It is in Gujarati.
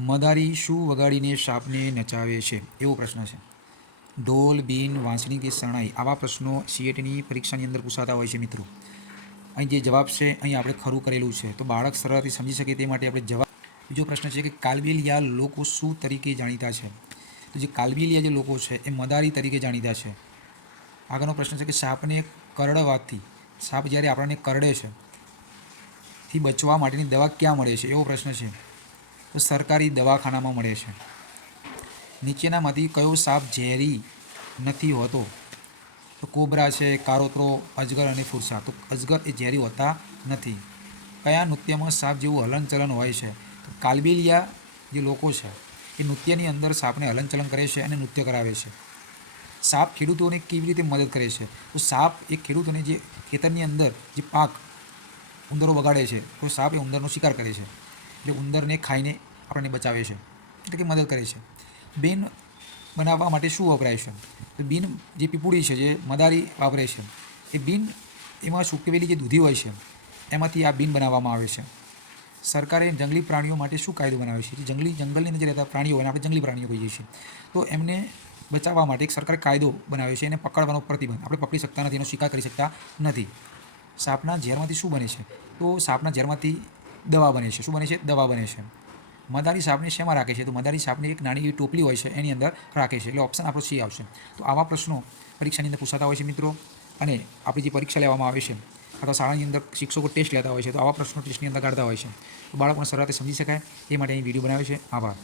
મદારી શું વગાડીને સાપને નચાવે છે? એવો પ્રશ્ન છે. ઢોલ બીન વાંસણી કે શરણાઈ આવા પ્રશ્નો સીએટીની પરીક્ષાની અંદર પૂછાતા હોય છે મિત્રો. અહીં જે જવાબ છે, અહીં આપણે ખરું કરેલું છે. તો બાળક સરળતાથી સમજી શકે તે માટે આપણે જવાબ બીજો પ્રશ્ન છે કે કાલબેલિયા લોકો શું તરીકે જાણીતા છે? તો જે કાલબેલિયા જે લોકો છે, એ મદારી તરીકે જાણીતા છે. આગળનો પ્રશ્ન છે કે સાપને કરડવાથી, સાપ જ્યારે આપણને કરડે છે, થી બચવા માટેની દવા ક્યાં મળે છે? એવો પ્રશ્ન છે. તો સરકારી દવાખાનામાં મળે છે. નીચેનામાંથી કયો સાપ ઝેરી નથી હોતો? તો કોબરા છે, કારોતરો, અજગર અને ફુરસા. તો અજગર એ ઝેરી હોતા નથી. કયા નૃત્યમાં સાપ જેવું હલનચલન હોય છે? તો કાલબેલિયા જે લોકો છે, એ નૃત્યની અંદર સાપને હલનચલન કરે છે અને નૃત્ય કરાવે છે. સાપ ખેડૂતોને કેવી રીતે મદદ કરે છે? તો સાપ એ ખેડૂતોને જે ખેતરની અંદર જે પાક ઉંદરો બગાડે છે, તો સાપ એ ઉંદરનો શિકાર કરે છે. એટલે ઉંદરને ખાઈને આપણને બચાવે છે, એટલે કે મદદ કરે છે. બેન બનાવવા માટે શું વપરાય છે? તો બીન જે પીપુડી છે, જે મદારી વાપરે છે, એ બીન એમાં સૂકવેલી જે દૂધી હોય છે, એમાંથી આ બીન બનાવવામાં આવે છે. સરકારે જંગલી પ્રાણીઓ માટે શું કાયદો બનાવ્યો છે? જે જંગલી, જંગલની અંદર રહેતા પ્રાણીઓ હોય આપણે જંગલી પ્રાણીઓ કહીએ છીએ. તો એમને બચાવવા માટે એક સરકારે કાયદો બનાવ્યો છે, એને પકડવાનો પ્રતિબંધ. આપણે પકડી શકતા નથી, એનો શિકાર કરી શકતા નથી. સાપના ઝેરમાંથી શું બને છે? તો સાપના ઝેરમાંથી દવા બને છે. શું બને છે? દવા બને છે. મદારી સાપને શેમાં રાખે છે? તો મદારી સાપની એક નાની એવી ટોપલી હોય છે, એની અંદર રાખે છે. એટલે ઓપ્શન આપણો સી આવશે. તો આવા પ્રશ્નો પરીક્ષાની અંદર પૂછાતા હોય છે મિત્રો. અને આપણી જે પરીક્ષા લેવામાં આવે છે, અથવા શાળાની અંદર શિક્ષકો ટેસ્ટ લેતા હોય છે, તો આવા પ્રશ્નો ટેસ્ટની અંદર કાઢતા હોય છે. તો બાળકોને સરળતાથી સમજી શકાય. એ માટે અહીં વીડિયો બનાવ્યો છે. આભાર.